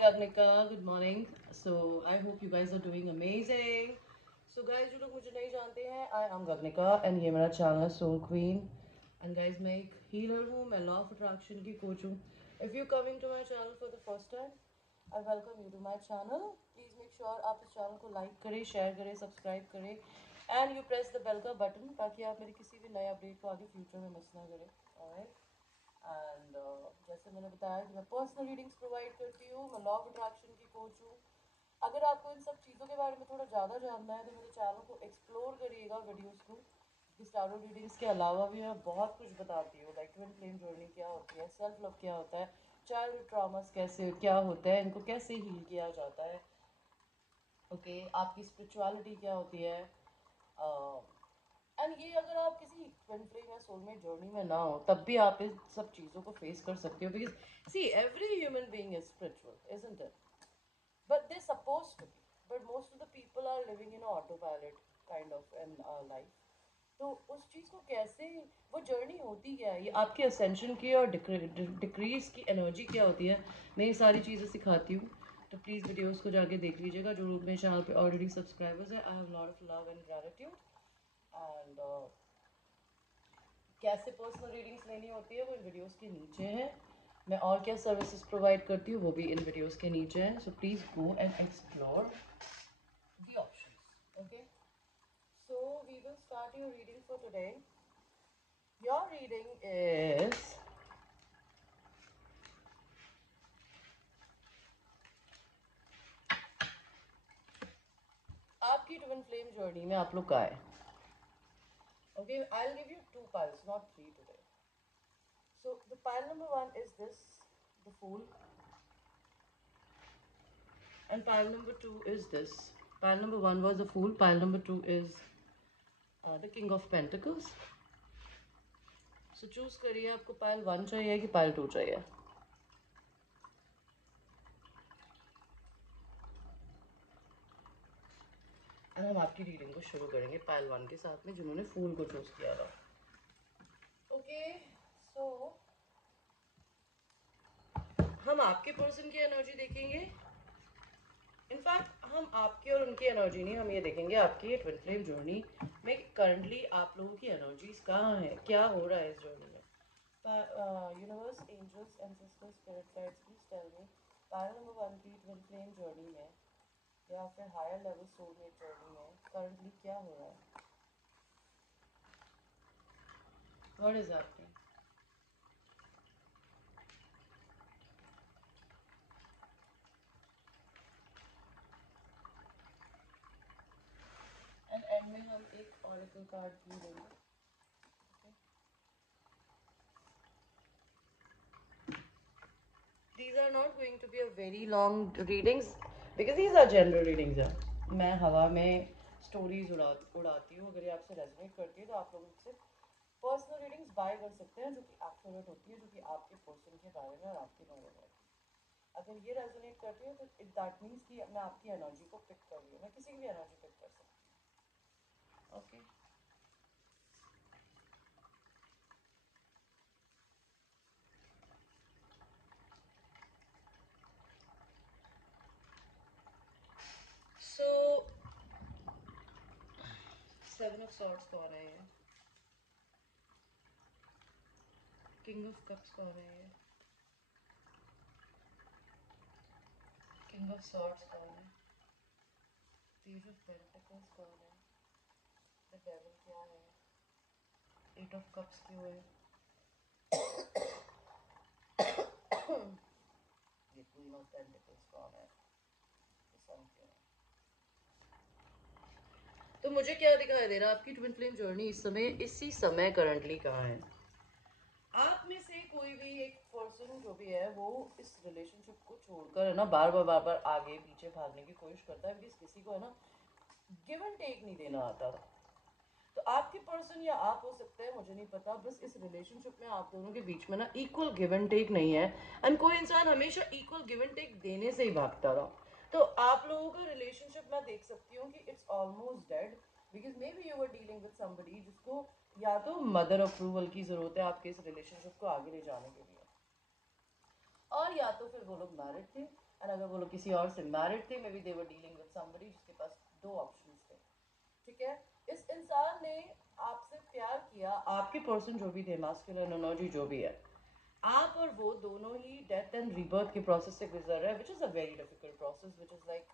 Agnika. Good morning. So I hope you guys are doing amazing. So guys, जो लोग मुझे नहीं जानते हैं, I am Gagnika and ये मेरा channel है Soul Queen. And guys, मैं एक healer हूँ, मैं law of attraction की coach हूँ. If you coming to my channel for the first time, I welcome you to my channel. Please make sure आप इस channel को like करें, share करें, subscribe करें, and you press the bell का button ताकि आप मेरी किसी भी नए update को आगे future में miss ना करें. Alright. एंड जैसे मैंने बताया कि मैं पर्सनल रीडिंग्स प्रोवाइड करती हूँ, मैं लॉ ऑफ अट्रैक्शन की कोच हूँ. अगर आपको इन सब चीज़ों के बारे में थोड़ा ज़्यादा जानना है तो मेरे चैनल को एक्सप्लोर करिएगा वीडियोस को. टारो रीडिंग्स के अलावा भी मैं बहुत कुछ बताती हूँ, लाइक ट्विन फ्लेम जर्नी क्या होती है, सेल्फ लव क्या होता है, चाइल्डहुड ट्रॉमास कैसे क्या होता है, इनको कैसे हील किया जाता है, ओके आपकी स्पिरिचुअलिटी क्या होती है. एंड ये अगर आप किसी ट्विन फ्लेम या सोलमेट जर्नी में ना हो तब भी आप इस सब चीज़ों को फेस कर सकते हो. Because see every human being is spiritual, isn't it? But they suppose to be, but most of the people are living in auto pilot kind of in life. तो उस चीज़ को कैसे, वो जर्नी होती क्या है, ये आपके असेंशन की और डिक्रीज की एनर्जी क्या होती है, मैं ये सारी चीज़ें सिखाती हूँ. तो प्लीज़ वीडियोस को जाके देख लीजिएगा. जो लोग मेरे चैनल पे ऑलरेडी सब्सक्राइबर्स हैं, I have lot of love and gratitude. And कैसे पर्सनल रीडिंग्स लेनी होती है वो इन वीडियोस के नीचे है. मैं और क्या सर्विसेज प्रोवाइड करती हूँ वो भी इन वीडियोस के नीचे है. So please go and explore the options. Okay, so we will start your reading for today. Your reading is आपकी ट्विन फ्लेम जर्नी में आप लोग का है. Okay, I'll give you two piles, not three today. So the pile number 1 is this, the Fool, and pile number 2 is this. Pile number 1 was the Fool, pile number 2 is the King of Pentacles. So choose करिए, आपको pile 1 चाहिए कि pile 2 चाहिए. और हम आपकी reading को शुरू करेंगे पाइल 1 के साथ में, जिन्होंने फूल को चूज किया था. ओके, सो हम आपके पर्सन की एनर्जी देखेंगे. इनफैक्ट हम आपकी और उनकी एनर्जी नहीं, हम ये देखेंगे आपकी ट्विन फ्लेम जर्नी में करंटली आप लोगों की एनर्जीज कहाँ हैं, क्या हो रहा है इस जर्नी में. Universe, angels, ancestors, spirit guides, please tell me pile number 1 की ट्विन फ्लेम जर्नी में या फिर हायर लेवल सोलमेट जर्नी में करंटली क्या हो रहा है. What is happening. And end में हम एक ऑरेकल कार्ड भी लेंगे. These are not going to be a very long readings because these are general readings. है मैं हवा में स्टोरीज उड़ाती हूँ. अगर ये आपसे रेजोनेट करती है तो आप लोग मुझसे पर्सनल रीडिंग्स बाय कर सकते हैं, जो कि एक्यूरेट होती है, जो कि आपके पर्सन के बारे में और आपके बारे में. अगर ये रेजोनेट करती है तो इट दैट मीन्स कि मैं आपकी एनर्जी को पिक कर रही हूँ. मैं किसी की भी एनर्जी पिक कर सकती हूँ. ओके, सो 7 ऑफ सॉर्ड्स कौन है, ये किंग ऑफ कप्स कौन है, ये किंग ऑफ सॉर्ड्स कौन है, पेज ऑफ पेंटिकल्स कौन है, द डेविल क्या है, एट ऑफ कप्स क्यों है, ये क्वीन ऑफ पेंटिकल्स कौन है, सन क्यों है. तो मुझे क्या दिखाई दे रहा है, आपकी ट्विन फ्लेम जर्नी इस समय इसी समय करंटली कहाँ है. आप में से कोई भी एक पर्सन जो भी है वो इस रिलेशनशिप को छोड़कर है ना बार बार आगे पीछे भागने की कोशिश करता है. बिकॉज किसी को है ना गिव एंड टेक नहीं देना आता. तो आपके पर्सन या आप हो सकते हैं, मुझे नहीं पता, बस इस रिलेशनशिप में आप दोनों के बीच में ना इक्वल गिव एंड टेक नहीं है. एंड कोई इंसान हमेशा इक्वल गिव एंड टेक देने से ही भागता रहा. तो आप लोगों का रिलेशनशिप मैं देख सकती हूँ कि it's almost dead. Because may be you were dealing with somebody जिसको या तो मदर अप्रूवल की जरूरत है आपके इस रिलेशनशिप को आगे ले जाने के लिए, और या तो फिर वो लोग मैरिड थे एंड अगर वो लोग किसी और से मैरिड थे, may be they were dealing with somebody जिसके पास दो ऑप्शंस थे, ठीक है। इस इंसान ने आपसे प्यार किया, आपके पर्सन जो भी थे, मास्कुलिन एनर्जी जो भी है, आप और वो दोनों ही डेथ एंड रीबर्थ के प्रोसेस से गुजर रहे हैं, which is a very difficult process, which is like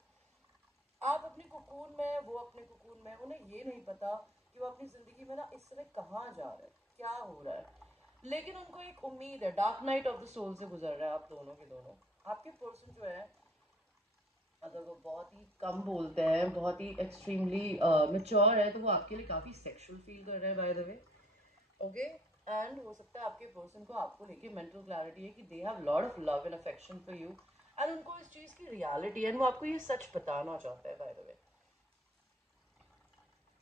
आप अपने कुकून में, वो अपने कुकून में, उन्हें ये नहीं पता कि वो अपनी ज़िंदगी में ना इस समय कहाँ जा रहे हैं, क्या हो रहा है, लेकिन उनको एक उम्मीद है, dark night of the soul से गुजर रहे हैं आप दोनों के दोनों। आपके पर्सन जो है, अगर वो बहुत ही कम बोलते हैं, बहुत ही एक्सट्रीमली मेच्योर है, तो वो आपके लिए काफ़ी सेक्सुअल फील कर रहे हैं by the way, okay. And हो सकता है आपके पर्सन को आपको लेके मेंटल क्लैरिटी है कि they have lot of love and affection for you, and उनको इस चीज़ की रियलिटी है, एंड वो आपको ये सच बताना चाहता है by the way.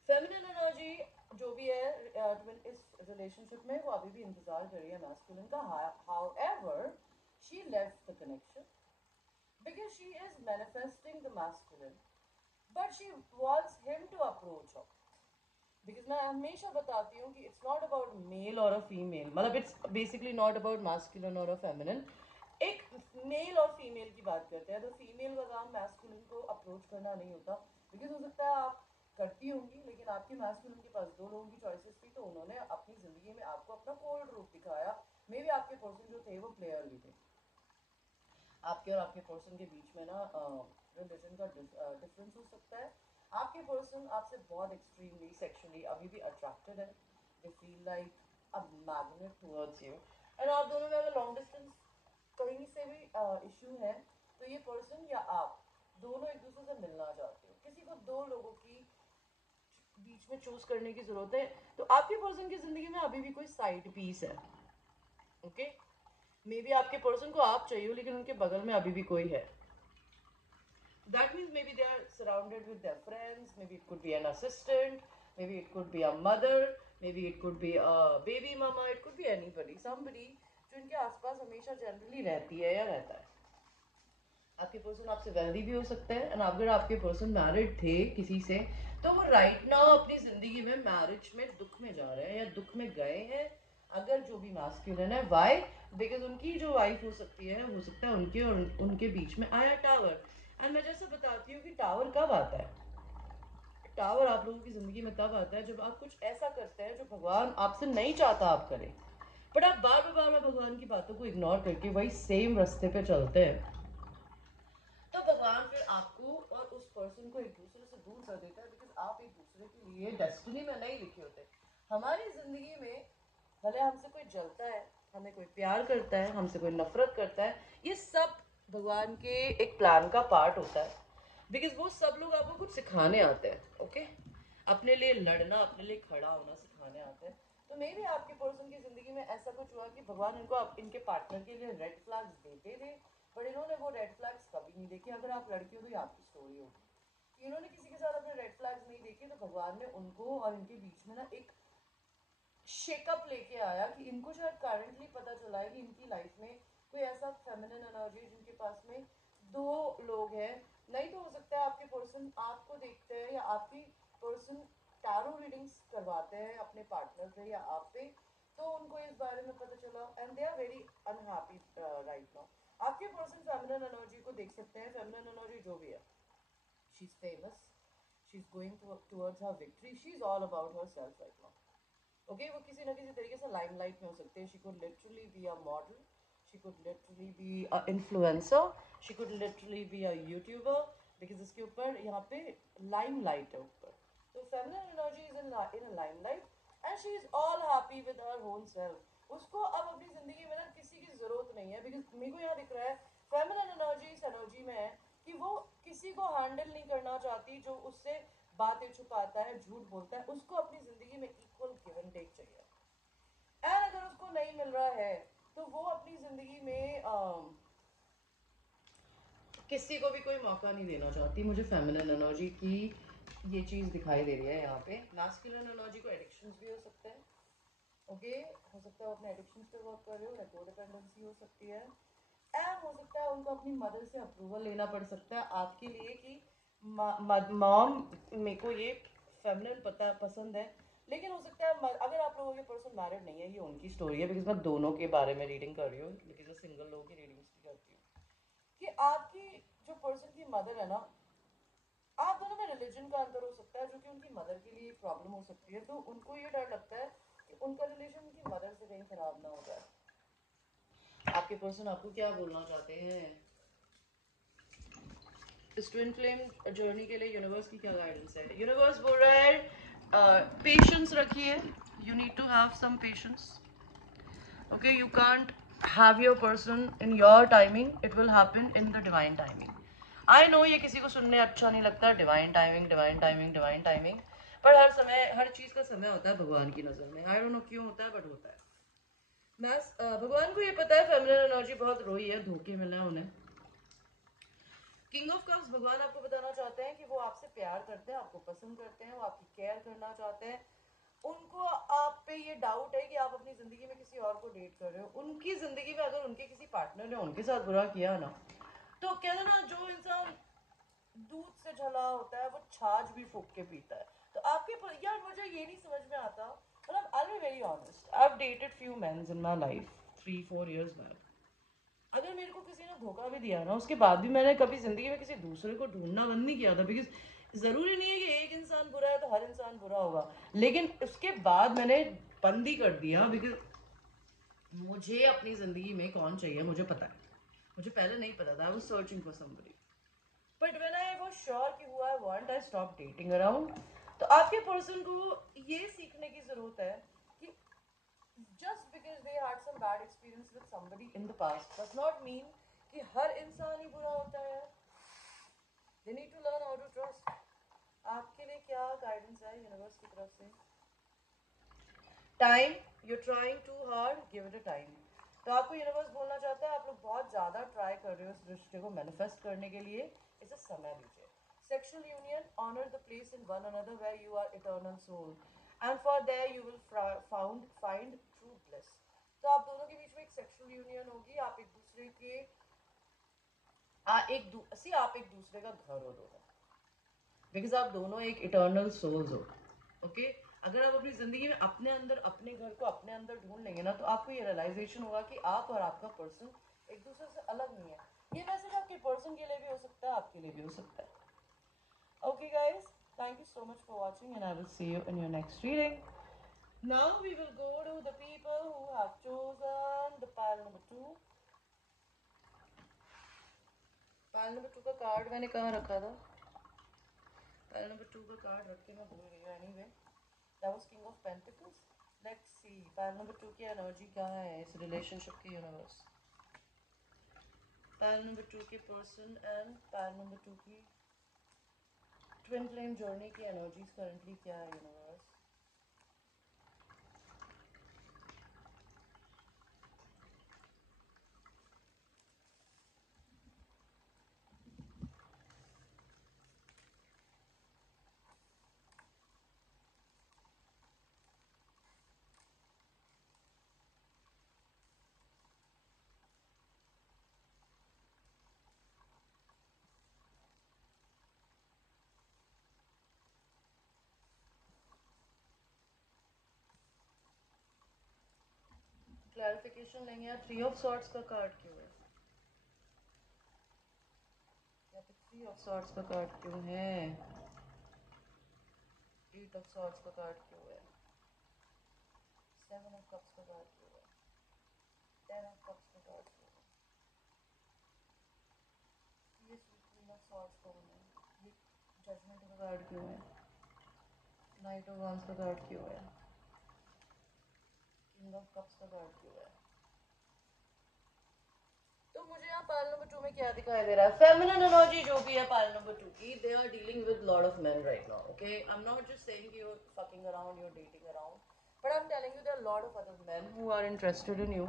Feminine energy जो भी है इस रिलेशनशिप में, वो अभी भी इंतजार कर रही है मैस्कुलिन का। However she left the connection because she is manifesting the masculine, but she wants him to approach her, because मैं हमेशा बताती हूँ कि इट्स नॉट अबाउट मेल और अ फीमेल, मतलब it's basically not about masculine और a feminine. एक mail और फीमेल की बात करते हैं, तो फीमेल का काम मैस्कुलिन को अप्रोच करना नहीं होता, बिकॉज हो सकता है आप करती होंगी, लेकिन आपके मैस्कुलिन के पास दो लोगों की चॉइसेस थी, तो उन्होंने अपनी ज़िंदगी में आपको अपना कोल्ड रूप दिखाया। मे बी आपके पर्सन जो थे वो प्लेयर भी थे। आपके और आपके पर्सन के बीच में ना रिलीजन का डिफरेंस हो सकता है। आपके पर्सन आपसे बहुत एक्सट्रीमली सेक्सुअली अभी भी अट्रैक्टेड है, they feel like a magnet towards you, and आप दोनों में अगर लॉन्ग डिस्टेंस कहीं से भी इशू है, तो ये पर्सन या आप दोनों एक दूसरे से मिलना चाहते हो। किसी को दो लोगों की बीच में चूज करने की जरूरत है, तो आपके पर्सन की जिंदगी में अभी भी कोई साइड पीस है, ओके। मे बी आपके पर्सन को आप चाहिए हो, लेकिन उनके बगल में अभी भी कोई है। That means maybe they are surrounded with their friends, maybe it could be an assistant, maybe it could be a mother, maybe it could be a baby mama, it could be anybody, somebody जो इनके आसपास हमेशा generally रहती है या रहता है। आपके पर्सन आपसे वेल्दी भी हो सकते हैं, एंड अगर आपके पर्सन मैरिड थे किसी से, तो वो राइट नाउ अपनी जिंदगी में मैरिज में दुख में जा रहे हैं या दुख में गए हैं, अगर जो भी मास्कुलिन है। वाई? बिकॉज उनकी जो वाइफ हो सकती है, हो सकता है उनके और उनके बीच में आया टावर। एंड मैं जैसे बताती हूँ कि टावर कब आता है, टावर आप लोगों की जिंदगी में तब आता है जब आप कुछ ऐसा करते हैं जो भगवान आपसे नहीं चाहता आप करें, बट आप बार बार भगवान की बातों को इग्नोर करके वही सेम रास्ते पे चलते हैं, तो भगवान फिर आपको और उस पर्सन को एक दूसरे से दूर कर देता है, बिकॉज आप एक दूसरे के लिए डेस्टिनी में नहीं लिखे होते। हमारी जिंदगी में भले हमसे कोई जलता है, हमें कोई प्यार करता है, हमसे कोई नफरत करता है, ये सब भगवान के एक प्लान का पार्ट होता है, बिकॉज वो सब लोग आपको कुछ सिखाने आते हैं, ओके। अपने लिए लड़ना, अपने लिए खड़ा होना सिखाने आते हैं। तो मे भी आपके पर्सन की जिंदगी में ऐसा कुछ हुआ कि भगवान इनको इनके पार्टनर के लिए रेड फ्लैग्स देते थे, बट इन्होंने वो रेड फ्लैग्स कभी नहीं देखे। अगर आप लड़की हो तो ये आपकी स्टोरी होगी, इन्होंने किसी के साथ अपने रेड फ्लैग्स नहीं देखे, तो भगवान ने उनको और इनके बीच में ना एक शेकअप लेके आया कि इनको शायद करंटली पता चला है कि इनकी लाइफ में कोई ऐसा फेमिनिन एनर्जी जिनके पास में दो लोग हैं। नहीं तो हो सकता है आपके पर्सन आपको देखते हैं या आपकी पर्सन टैरो रीडिंग्स करवाते हैं अपने पार्टनर पे या आप पे, तो उनको इस बारे में पता चला, and they are very unhappy right now. आपके पर्सन फेमिनिन एनर्जी को देख सकते हैं, फेमिनिन एनर्जी जो भी है, she is famous, she is going towards her victory, she is all about her self right now, okay. वो किसी ना किसी तरीके से लाइमलाइट में हो सकते हैं, she could literally be a model, she could literally be a influencer, she could literally be a YouTuber, because इसके ऊपर यहाँ पे लाइमलाइट है ऊपर। तो feminine energy is in a limelight, and she is all happy with her whole self. उसको अब अपनी जिंदगी में ना किसी की जरूरत नहीं है, बिकॉज मेरे को यहाँ दिख रहा है फेमिनिन एनर्जी इस एनर्जी में है कि वो किसी को हैंडल नहीं करना चाहती, जो उससे बातें छुपाता है, झूठ बोलता है, उसको अपनी जिंदगी में इक्वल गिव एंड टेक चाहिए। एंड अगर उसको नहीं मिल रहा है, तो वो अपनी जिंदगी में किसी को भी कोई मौका नहीं देना चाहती। मुझे फेमिनिन एनर्जी की ये चीज़ दिखाई दे रही है यहाँ पे। मैस्कुलिन एनर्जी को एडिक्शंस भी हो सकते हैं, ओके। हो सकता है वो अपने एडिक्शंस पे वर्क कर रहे हो, कोडिपेंडेंसी हो सकती है, एंड हो सकता है उनको अपनी मदर से अप्रूवल लेना पड़ सकता है आपके लिए कि मॉम मेरे को ये फेमिनिन पता पसंद है। लेकिन हो सकता है अगर आप लोगों के पर्सन मैरिड नहीं है, ये उनकी स्टोरी है, बिकॉज मैं दोनों के बारे में रीडिंग कर रही हूँ, बिकॉज मैं सिंगल लोगों की रीडिंग्स भी करती हूँ, कि आपकी जो पर्सन की मदर है ना, आप दोनों में रिलीजन का अंतर हो सकता है, जो कि उनकी मदर के लिए प्रॉब्लम हो सकती है, तो उनको ये डर लगता है कि उनका रिलेशन उनकी मदर से कहीं खराब ना हो जाए। आपके पर्सन आपको क्या बोलना चाहते हैं? इस ट्विन फ्लेम जर्नी के लिए यूनिवर्स की क्या गाइडेंस है? यूनिवर्स बोल रहा है पेशेंस रखिए, you need to have some patience, okay, you can't have your person in your timing, it will happen in the divine timing. I know ये किसी को सुनने अच्छा नहीं लगता, divine timing divine timing divine timing, पर हर समय हर चीज़ का समय होता है भगवान की नज़र में। आई डोंट नो क्यों होता है, बट होता है। मैं भगवान को ये पता है फेमिनिन एनर्जी बहुत रोई है, धोखे मिले हैं उन्हें। किंग ऑफ कप्स भगवान आपको बताना चाहते हैं कि वो आपसे प्यार करते हैं, आपको पसंद करते हैं, वो आपकी केयर करना चाहते हैं। उनको आप पे ये डाउट है कि आप अपनी जिंदगी में किसी और को डेट कर रहे हो। उनकी जिंदगी में अगर उनके किसी पार्टनर ने उनके साथ बुरा किया ना, तो कहते ना, जो इंसान दूध से झला होता है वो छाछ भी फूक के पीता है। तो आपके यार मुझे ये नहीं समझ में आता, मतलब I am very honest, I have dated few mens in my life 3-4 years back. अगर मेरे को किसी ने धोखा भी दिया ना, उसके बाद भी मैंने कभी जिंदगी में किसी दूसरे को ढूंढना बंद नहीं किया था, बिकॉज जरूरी नहीं है कि एक इंसान बुरा है तो हर इंसान बुरा होगा। लेकिन उसके बाद मैंने बंद ही कर दिया, बिकॉज मुझे अपनी जिंदगी में कौन चाहिए मुझे पता है। मुझे पहले नहीं पता था, I was searching for somebody, but when I was sure कि who I want, I stop dating around. तो आपके पर्सन को ये सीखने की जरूरत है कि just because they had some bad experience with somebody in the past does not mean कि हर इंसान ही बुरा होता है। They need to learn how to trust. आपके लिए क्या गाइडेंस है यूनिवर्स की तरफ से? Time, you trying too hard, give it a time. तो आपको यूनिवर्स बोलना चाहता है आप लोग बहुत ज़्यादा ट्राई कर रहे हो इस रिश्ते को मैनिफेस्ट करने के लिए, इसे समय दीजिए। Sexual union, honour the place in one another where you are eternal soul, and for there you will find true bliss. तो आप दोनों के बीच में एक सेक्सुअल यूनियन होगी, आप एक दूसरे के आप एक दूसरे का घर हो दोनों, बिकॉज आप दोनों एक इटर्नल सोल्स हो, ओके। अगर आप अपनी जिंदगी में अपने अंदर अपने घर को अपने अंदर ढूंढ लेंगे ना, तो आपको ये रियलाइजेशन होगा कि आप और आपका पर्सन एक दूसरे से अलग नहीं है। ये मैसेज आपके पर्सन के लिए भी हो सकता है, आपके लिए भी हो सकता है। Okay guys, thank you so much for watching and I will see you in your next reading. Now we will go to the people who have chosen the pile number 2. pile number 2 का card मैंने कहाँ रखा था? pile number 2 का card रख के मैं भूल गई हूँ। Anyway, that was King of Pentacles. Let's see pile number 2 की एनर्जी क्या है इस रिलेशनशिप की यूनिवर्स। pile number 2 के पर्सन एंड pile number 2 की ट्विन फ्लेम जर्नी की एनर्जीज करंटली क्या है यूनिवर्स? क्लैरिफिकेशन लेंगे यार। 3 ऑफ सॉर्ड्स का कार्ड क्यों है? या फिर 3 ऑफ सॉर्ड्स का कार्ड क्यों है? 8 ऑफ सॉर्ड्स का कार्ड क्यों है? 7 ऑफ कप्स का कार्ड क्यों है? 10 ऑफ कप्स का कार्ड क्यों है? ये क्वीन ऑफ सॉर्ड्स कौन है? ये जजमेंट का कार्ड क्यों है? नाइट ऑफ वांड्स का कार्ड क्यों है? किंग ऑफ कप्स का कार्ड क्यों है? तो मुझे यहाँ पाइल नंबर 2 में क्या दिखाई दे रहा है? फेमिनिन एनर्जी जो भी है पाइल नंबर 2 की, they are dealing with lot of men right now, okay. I am not just saying you fucking around, you dating around, but I'm telling you there are a lot of other men who are interested in you.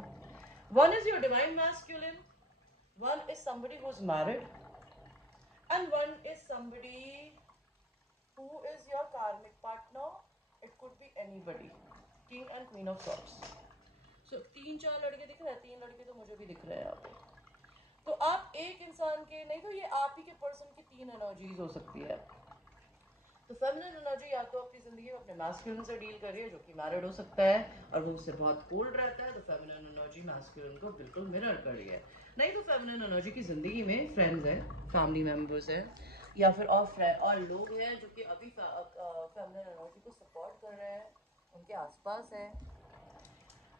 One is your divine masculine, one is somebody who's married, and one is somebody who is your karmic partner. It could be anybody. King and Queen of Cups. So 3-4 लड़के दिख रहे हैं, 3 लड़के तो मुझे भी दिख रहे हैं यहाँ पे। तो आप एक इंसान के नहीं, तो ये आप ही के पर्सन की 3 एनर्जीज हो सकती है। तो फेमिनिन एनर्जी या तो अपनी जिंदगी में अपने मैस्कुलिन से डील कर रही है जो कि मैरिड हो सकता है और वो उससे बहुत कोल्ड रहता है, तो फेमिनिन एनर्जी मैस्कुलिन को बिल्कुल मिरर कर रही है। नहीं तो फेमिनिन एनर्जी की जिंदगी में फ्रेंड्स हैं, फैमिली मेम्बर्स हैं, या फिर और लोग हैं जो कि अभी फेमिनिन एनर्जी को सपोर्ट कर रहे हैं, उनके आसपास हैं।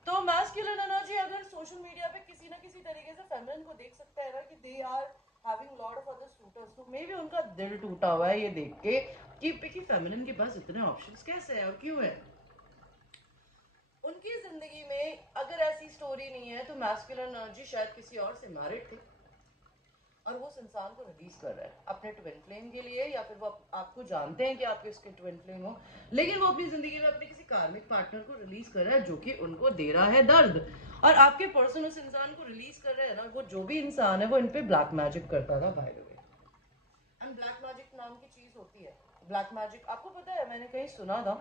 तो मैस्कुलिन एनर्जी अगर सोशल मीडिया पे किसी ना किसी तरीके से फेमिनिन को देख सकता है ना कि they are having lot of other suitors, तो मे बी उनका दिल टूटा हुआ है ये देख के कि फेमिनिन के पास इतने ऑप्शंस कैसे हैं और क्यों है। उनकी जिंदगी में अगर ऐसी स्टोरी नहीं है तो मैस्कुलिन एनर्जी शायद किसी और से मैरिड थे और वो उस इंसान को रिलीज कर रहा है अपने ट्विन फ्लेम के लिए, या फिर वो आपको जानते हैं कि आपके उसके ट्विन फ्लेम हो, लेकिन वो अपनी जिंदगी में अपने किसी कार्मिक पार्टनर को रिलीज कर रहा है जो कि उनको दे रहा है दर्द, और आपके पर्सन उस इंसान को रिलीज कर रहे हैं ना, वो जो भी इंसान है वो इन पे ब्लैक मैजिक करता था by the way. And black magic नाम की चीज होती है। ब्लैक मैजिक आपको पता है, मैंने कहीं सुना था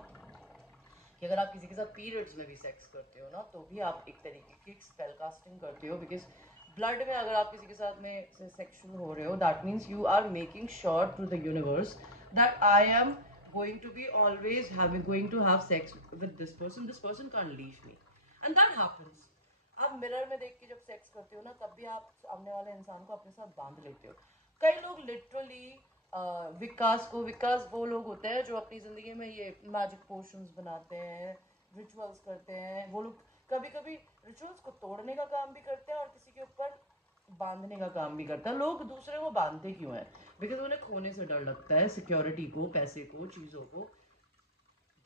कि अगर आप किसी के साथ पीरियड्स में भी सेक्स करते हो ना तो भी आप एक तरीके की स्पेल कास्टिंग करते हो, बिकॉज ब्लड में अगर आप किसी के साथ में सेक्सुअल हो रहे हो that means you are making sure to the universe that I am going to be always going to have sex with this person can't leave me, and that happens। आप मिरर में देख के जब sex करते हो ना तब भी आप सामने वाले इंसान को अपने साथ बांध लेते हो। कई लोग लिटरली विकास वो लोग होते हैं जो अपनी ज़िंदगी में ये मैजिक पोशंस बनाते हैं, रिचुअल्स करते हैं। वो लोग कभी कभी रिचुअल्स को तोड़ने का काम भी करते हैं और किसी के ऊपर बांधने का काम भी करता है। लोग दूसरे को बांधते क्यों हैं? बिकॉज उन्हें खोने से डर लगता है, सिक्योरिटी को, पैसे को, चीज़ों को,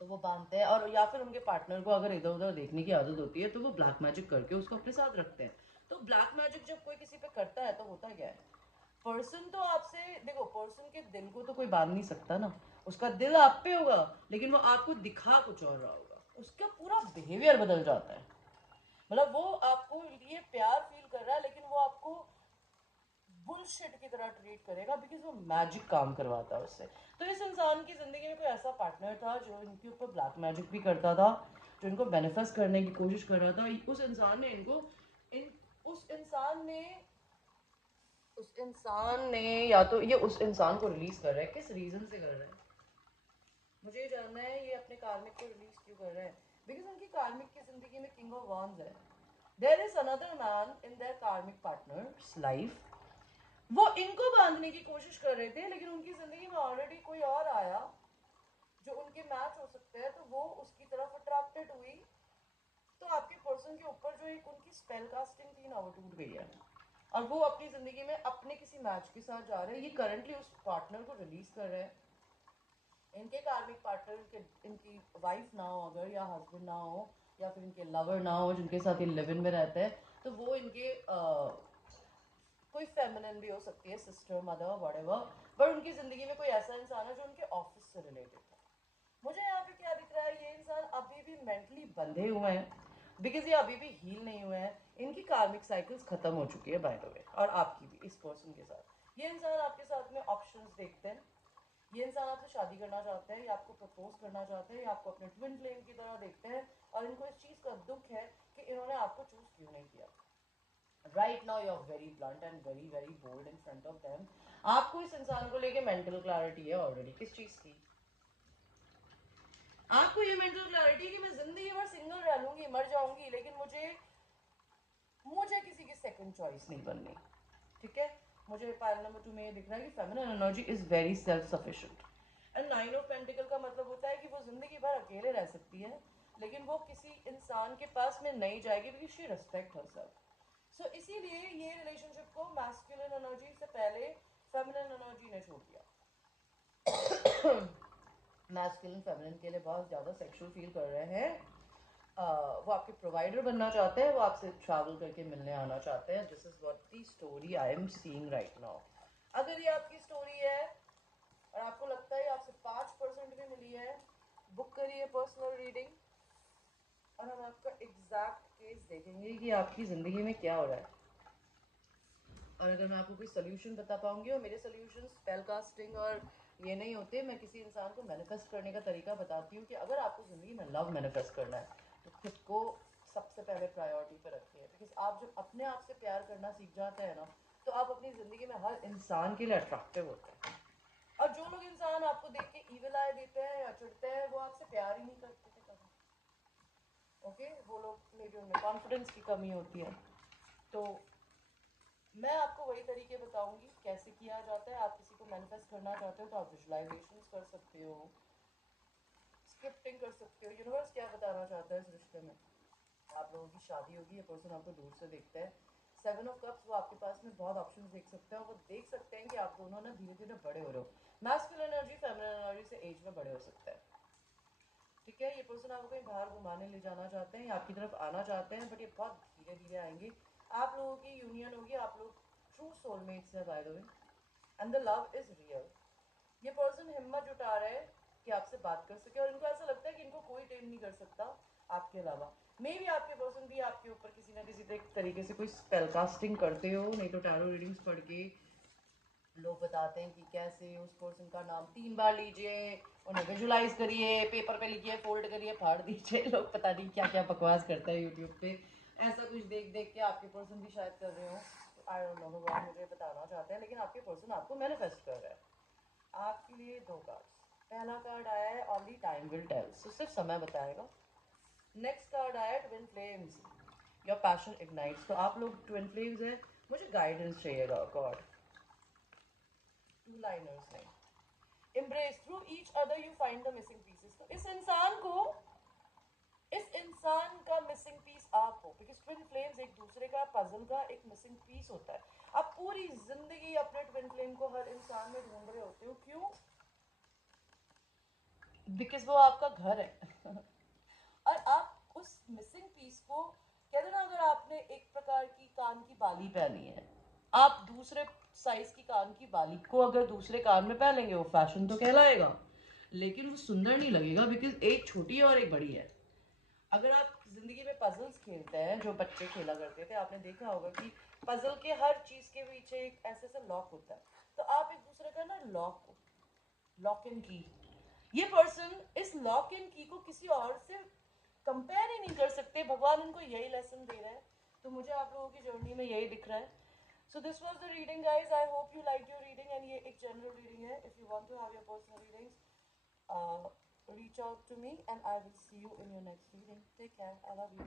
तो वो बांधते हैं। और या फिर उनके पार्टनर को अगर इधर उधर देखने की आदत होती है तो वो ब्लैक मैजिक करके उसको अपने साथ रखते हैं। तो ब्लैक मैजिक जब कोई किसी पे करता है तो होता क्या है, पर्सन तो आपसे, देखो पर्सन के दिल को तो कोई बांध नहीं सकता ना, उसका दिल आप पे होगा लेकिन वो आपको दिखा कुछ और रहा होगा, उसका पूरा बिहेवियर बदल जाता है। मतलब वो आपको लिए प्यार फील कर रहा है लेकिन वो आपको बुलशिट की तरह ट्रीट करेगा बिकॉज वो मैजिक काम करवाता है उससे। तो इस इंसान की जिंदगी में कोई ऐसा पार्टनर था जो इनके ऊपर ब्लैक मैजिक भी करता था, जो इनको मैनिफेस्ट करने की कोशिश कर रहा था। उस इंसान ने इनको इन उस इंसान ने या तो ये उस इंसान को रिलीज कर रहा है, किस रीजन से कर रहा है मुझे जानना है। ये अपने कार्मिक को रिलीज क्यों कर रहा है? बिकॉज उनकी कार्मिक की जिंदगी में किंग ऑफ वॉन्ड्स है। There is another man in their karmic partners life. वो इनको बांधने की कोशिश कर रहे थे लेकिन उनकी जिंदगी में ऑलरेडी कोई और आया जो उनके मैच हो सकते हैं, तो वो उसकी तरफ अट्रैक्टेड हुई। तो आपके पर्सन के ऊपर जो एक उनकी स्पेल कास्टिंग थी ना वो टूट गई है और वो अपनी जिंदगी में अपने किसी मैच के साथ जा रहे हैं। ये करंटली उस पार्टनर को रिलीज कर रहे हैं। इनके कार्मिक पार्टनर के, इनकी वाइफ ना हो अगर, या हस्बैंड ना हो, या फिर इनके लवर ना हो जिनके साथ ये लिव इन में रहते हैं, तो वो इनके कोई फेमिनिन भी हो सकती है, सिस्टर, मदर, व्हाटएवर, पर उनकी जिंदगी में कोई ऐसा इंसान है जो उनके ऑफिस से रिलेटेड है। मुझे यहाँ पे क्या दिख रहा है, ये इंसान अभी भी मेंटली बंधे हुए हैं बिकॉज ये अभी भी हील नहीं हुए हैं। इनकी कार्मिक साइकिल्स खत्म हो चुकी है बाय द वे, और आपकी भी इस पर्सन के साथ। ये इंसान आपके साथ में ऑप्शंस देखते हैं, ये इंसान आपसे शादी करना चाहते हैं, या आपको प्रपोज करना चाहते हैं, या आपको अपने ट्विन फ्लेम की तरह देखते हैं, और इनको इस चीज़ का दुख है कि इन्होंने आपको चूज क्यों नहीं किया। Right now you are very blunt and very very bold in front of them. आपको इस इंसान को लेके मेंटल क्लैरिटी है ऑलरेडी। किस चीज़ की? आपको ये मेंटल क्लैरिटी है कि मैं जिंदगी भर सिंगल रह लूंगी, मर जाऊंगी, लेकिन मुझे किसी की सेकंड चॉइस नहीं बननी। ठीक है, मुझे पाइल नंबर 2 में ये दिख रहा है कि feminine energy is very self sufficient. And nine of pentacle का मतलब होता है कि वो जिंदगी भर अकेले रह सकती है लेकिन वो किसी इंसान के पास में नहीं जाएगी बिकॉज शी रिस्पेक्ट हरसेल्फ। सो इसीलिए ये रिलेशनशिप को मैस्कुलिन एनर्जी से पहले फेमिनिन एनर्जी ने छोड़ दिया। मैस्कुलिन फेमिनिन के लिए बहुत ज़्यादा सेक्सुअल फील कर रहे हैं। वो आपके प्रोवाइडर बनना चाहते हैं, वो आपसे ट्रैवल करके मिलने आना चाहते हैं। This is what the story I am seeing right now. अगर ये आपकी स्टोरी है और आपको लगता है आपसे 5% भी मिली है, बुक करिए पर्सनल रीडिंग और हम आपका एग्जैक्ट केस देखेंगे कि आपकी ज़िंदगी में क्या हो रहा है। और अगर मैं आपको कोई सोल्यूशन बता पाऊंगी, और मेरे सोल्यूशन स्पेल कास्टिंग और ये नहीं होते, मैं किसी इंसान को मैनिफेस्ट करने का तरीका बताती हूँ कि अगर आपको ज़िंदगी में लव मैनिफेस्ट करना है तो खुद को सबसे पहले प्रायोरिटी पर रखिए। बिकॉज आप जब अपने आप से प्यार करना सीख जाते हैं ना तो आप अपनी ज़िंदगी में हर इंसान के लिए अट्रैक्टिव होते हैं। और जो लोग इंसान आपको देख के ईविल आई देते हैं या चिढ़ते हैं, वो आपसे प्यार ही नहीं करते थे कभी। ओके, वो लोग में भी उनमें कॉन्फिडेंस की कमी होती है। तो मैं आपको वही तरीके बताऊंगी कैसे किया जाता है। आप किसी को मैनिफेस्ट करना चाहते हो तो आप विजुलाइजेशंस कर सकते हो, स्क्रिप्टिंग कर सकते हो। यूनिवर्स क्या बताना चाहता है इस रिश्ते में। आप लोगों की शादी होगी, ये पर्सन आपको दूर से देखता है। 7 ऑफ कप्स, वो आपके पास में बहुत ऑप्शंस देख सकते हैं। वो देख सकते हैं कि आप दोनों ना धीरे धीरे बड़े हो रहे हो। मैस्कुलिन एनर्जी फेमिनिन एनर्जी से एज में बड़े हो सकते हैं। ठीक है, ये पर्सन आपको कहीं बाहर घुमाने ले जाना चाहते हैं या आपकी तरफ आना चाहते हैं, बट ये बहुत धीरे धीरे आएंगे। आप लोगों की यूनियन होगी, आप लोग ट्रू सोलमेट्स है by the way, and the love is real. ये पर्सन हिम्मत जुटा रहे हैं कि आपसे बात कर सके, और इनको ऐसा लगता है कि इनको कोई टेम नहीं कर सकता आपके अलावा। मे भी आपके पर्सन भी आपके ऊपर किसी ना किसी तरीके से कोई स्पेल कास्टिंग करते हो, नहीं तो टैरो रीडिंग्स पढ़ के लोग बताते हैं कि कैसे उस पर्सन का नाम 3 बार लीजिए, उन्हें विजुलाइज करिए, पेपर पे लिखिए, फोल्ड करिए, फाड़ दीजिए। लोग पता नहीं क्या क्या बकवास करता है यूट्यूब पे। ऐसा कुछ देख देख के आपके पर्सन भी शायद कर रहे हो। आई डोंट नो, भगवान मुझे बताना चाहते हैं, लेकिन आपके पर्सन आपको मैनिफेस्ट कर रहा है। आपके लिए 2 कार्ड्स। पहला कार्ड आया है ओनली टाइम विल टेल, तो सिर्फ समय बताएगा। नेक्स्ट कार्ड आया है twin flames, your passion ignites. तो आप लोग ट्विन फ्लेम्स हैं, मुझे गाइडेंस चाहिएगा गॉड। 2 लाइनर्स हैं। Embrace through each other you find the missing pieces। तो इस इंसान का मिसिंग पीस आप हो, बिकॉज ट्विन फ्लेम्स एक दूसरे का पजल का एक मिसिंग पीस होता है। आप पूरी जिंदगी अपने ट्विन फ्लेम को हर इंसान में ढूंढ रहे होते हो, क्यों? बिकॉज वो आपका घर है। और आप उस मिसिंग पीस को, कहते हैं ना, अगर आपने एक प्रकार की कान की बाली पहनी है, आप दूसरे साइज की कान की बाली को अगर दूसरे कान में पहनेंगे, वो फैशन तो कहलाएगा, लेकिन वो सुंदर नहीं लगेगा, बिकॉज एक छोटी है और एक बड़ी है। अगर आप जिंदगी में पजल्स खेलते हैं, जो बच्चे खेला करते थे, आपने देखा होगा कि पजल के हर चीज के पीछे एक ऐसे से लॉक होता है। तो आप एक दूसरे का ना लॉक इन की, ये पर्सन इस लॉक इन की को किसी और से कंपेयर ही नहीं कर सकते। भगवान उनको यही लेसन दे रहे हैं। तो मुझे आप लोगों की जर्नी में यही दिख रहा है। So this was the reading guys, I hope you like your reading, and ये एक जनरल रीडिंग है। If you want to have your personal readings, reach out to me and I will see you in your next reading. Take care. I love you.